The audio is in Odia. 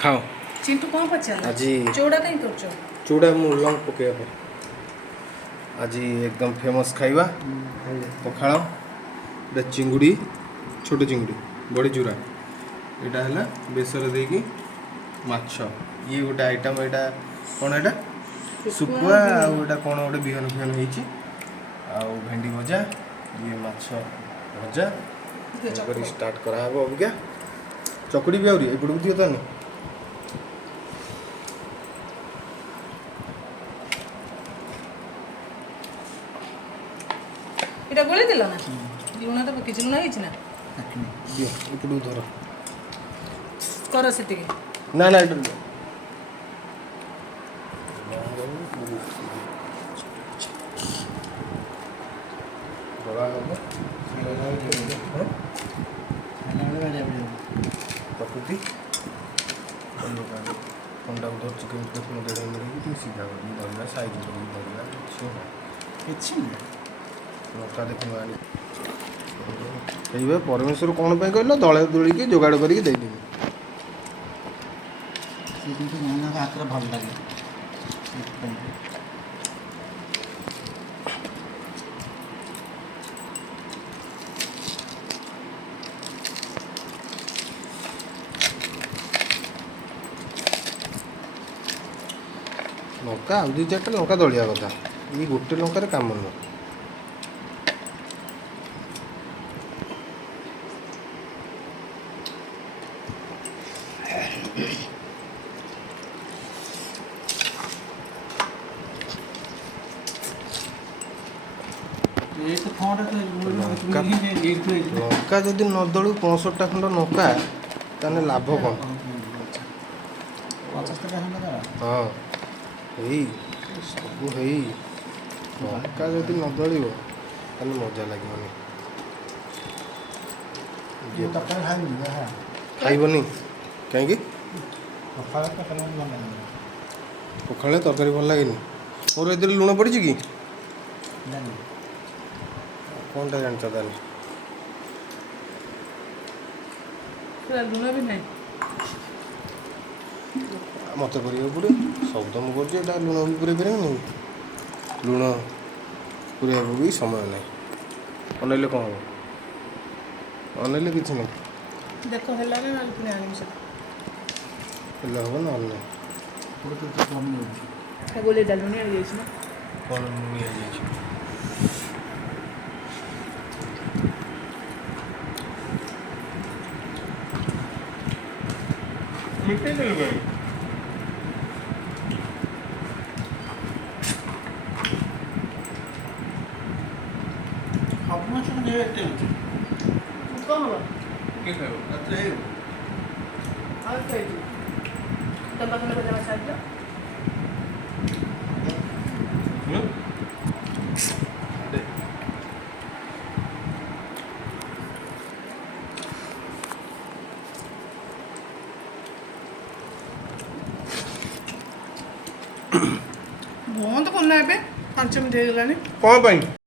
खाओ चिंटू कौन पचाला आज चौड़ा कहीं करछो चूड़ा लंग पकेबा आज एकदम फेमस खाइबा पखाड़ चिंगुड़ी छोट चिंगुड़ी बड़ी चूरा यहाँ है बेसर देकी माछ ये गोटे आइटम यहाँ कौन एटा सुकुआ आउटा कौन गोटे बिहन फिहन होती आउ भेंडी भजा ये माछ भजा स्टार्ट कराब अबिका चकुड़ी भी आहरी एपट दिए तो এটা গলে দিল না লুণটা পকেছি লুণ হয়েছে না দিও এপটু ধর কর সেটিকে না না এটা বড়া হবে প্রকৃতি ফোনটা ধরছি কিন্তু দেখুন দেড় মিনিট তুমি সিধা করবি ধরবা সাইজ করবি ধরবা কিছু না লଙ୍କା ଦେଖୁନ ଆଣି ଏଇବେ ପରମେଶ୍ୱର କ'ଣ ପାଇଁ କହିଲ ଦଳେ ଦୋଳିକି ଯୋଗାଡ଼ କରିକି ଦେଇଦେବି ସେ କିନ୍ତୁ ନନାଙ୍କ ହାତରେ ଭଲ ଲାଗେ ଲଙ୍କା ଆଉ ଦୁଇ ଚାରିଟା ଲଙ୍କା ଦଳିବା କଥା ଏଇ ଗୋଟେ ଲଙ୍କାରେ କାମ ନୁହଁ ଲଙ୍କା ଯଦି ନ ଦଳୁ 65ଟା ଖଣ୍ଡ ଲଙ୍କା ତାହେଲେ ଲାଭ କ'ଣ ହଁ ହେଇ ସବୁ ହେଇ ଲଙ୍କା ଯଦି ନ ଦଳିବ ତାହେଲେ ମଜା ଲାଗିବନି ଖାଇବନି କାହିଁକି ପଖାଳ ତରକାରୀ ଭଲ ଲାଗେନି ମୋର ଏଥିରେ ଲୁଣ ପଡ଼ିଛି କି କ'ଣଟା ଜାଣିଛ ତାହେଲେ ଲୁଣ ବି ନାହିଁ ମୋତେ କରିବାକୁ ପଡ଼ିବ ସବୁ ତ ମୁଁ କରୁଛି ଏଇଟା ଲୁଣ ବି ପୁରେଇ ପାରିବିନି ଲୁଣ ପୁରେଇବାକୁ ବି ସମୟ ନାହିଁ ଅନେଇଲେ କ'ଣ ହେବ ଅନେଇଲେ କିଛି ନାହିଁ ଦେଖ ହେଲା ନା ନହେଲେ ପୁଣି ଆଣିବି ସେଟା ହେଲେ ହେବ ନହେଲେ ନାହିଁ ଗୋଲେ ଡାଲୁଣି ହେଇଯାଇଛି ନା କ'ଣ ଲୁଣି ହେଇଯାଇଛି ମିଠେଇ ଦେଲେ ଭାଇ ସବୁ ମାଛ ଏତେ ଅଛି କ'ଣ ହେବ କିଏ ଖାଇବ ରାତିରେ ହେଇବ ଆଉ ଖାଇଛୁ ତମ ପାଖରେ ଭଜା ମାଛ ଆସିଛ ବନ୍ଦ କରୁନା ଏବେ 5 ମିନିଟ୍ ହେଇଗଲାଣି କ'ଣ ପାଇଁ